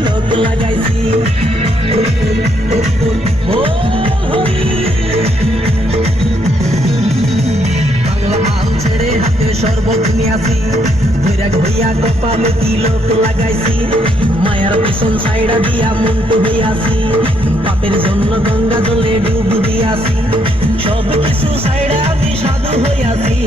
তিলক লাগাইছি। ও হরি বাংলা মাল ছেড়ে হাতে শরবত নিয়াছি, বৈরাগ হইয়া কপালে তিলক লাগাইছি। মায়ার পিছন সাইডা দিয়া মন্টু হইয়াছি, পাপের জন্য গঙ্গা জলে ডুব দিয়াছি। সব কিছু সাইডা আমি সাধু হইয়াছি।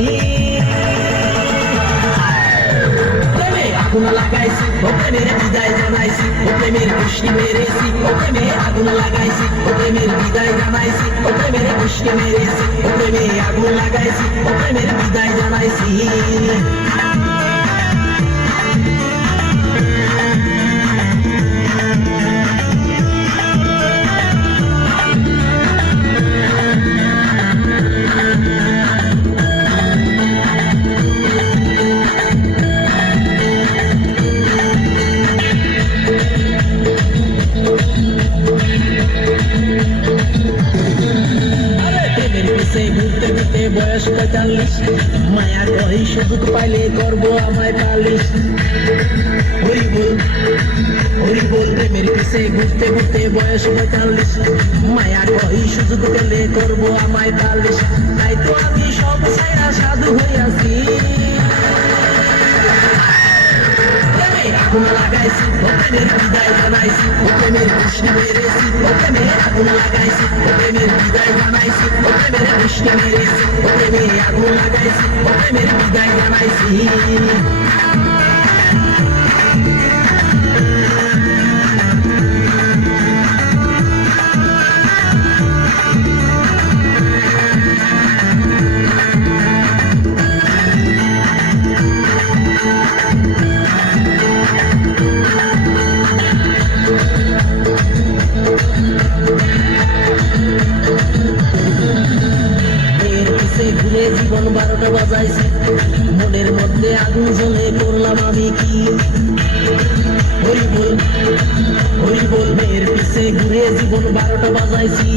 আগুন লাগাইছি, ও প্রেমের বিদায় জানাইছি, ও প্রেমের খুশি মেরেছি, ও প্রেমে আগুন লাগাইছি, ও প্রেমের বিদায় জানাইছি, ও প্রেমের খুশি মেরেছি, ও প্রেমে আগুন লাগাইছি, ও প্রেমের বিদায় জানাইছি। ঘুরতে ঘুরতে বয়স ৪৫, মায়া কহি সুযোগ পাইলে করবো আমায় পালিশ। হরি বল হরি বল, প্রেমের পিছে ঘুরতে ঘুরতে বয়স ৪৫, মায়া কহি সুযোগ পেলে করবো আমায় পালিশ। তাই তো আমি সব ছাইরা সাধু হইয়াছি। আগুন লাগাইছি, ও প্রেমের বিদায় জানাইছি, ও প্রেমের খুশি মেরেছি, ও প্রেমে আগুন লাগাইছি, ও প্রেমের বিদায় জানাইছি, ও প্রেমের খুশি মেরেছি, ও প্রেমে আগুন লাগাইছি, ও প্রেমের বিদায় জানাইছি। ঘুরে জীবন ১২টা বাজাইছি, মনের মধ্যে আগুন জ্বলে করলাম আমি কি। হরি বল হরি বল, মেয়ের পিছে ঘুরে জীবন ১২টা বাজাইছি,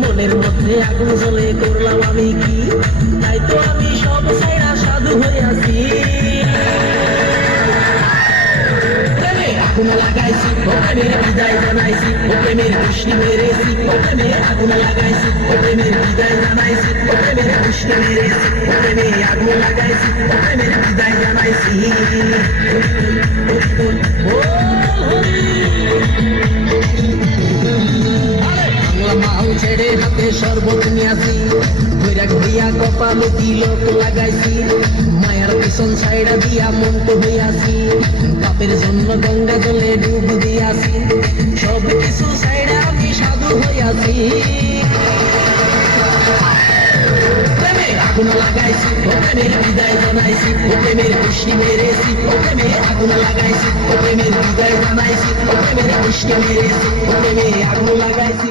মনের মধ্যে আগুন জ্বলে করলাম আমি কি। তাই তো আমি সব ছাইরা সাধু হইয়াছি। আগুন লাগাইছি, ও প্রেমের বিদায় জানাইছি, ও প্রেমের খুশি মেরেছি, ও প্রেমে আগুন লাগাইছি, ও প্রেমের বিদায় জানাইছি, ও প্রেমের খুশি মেরেছি, ও প্রেমে আগুন লাগাইছি, ও প্রেমের বিদায় জানাইছি। বাংলা মাল ছেড়ে হাতে শরবত নিয়াছি, বৈরাগ হইয়া কপালে তিলক লাগাইছি। মায়ার পিছন সাইডা দিয়া মন্টু হইয়াছি, পাপের জন্য গঙ্গা জলে ডুব দিয়াছি। সব কিছু সাইডা আমি সাধু হইয়াছি। আগুন লাগাইছি, ও প্রেমের বিদায় জানাইছি, ও প্রেমের খুশি মেরেছি, ও প্রেমে আগুন লাগাইছি, ও প্রেমের বিদায় জানাইছি, ও প্রেমের খুশি মেরেছি, ও প্রেমে আগুন লাগাইছি।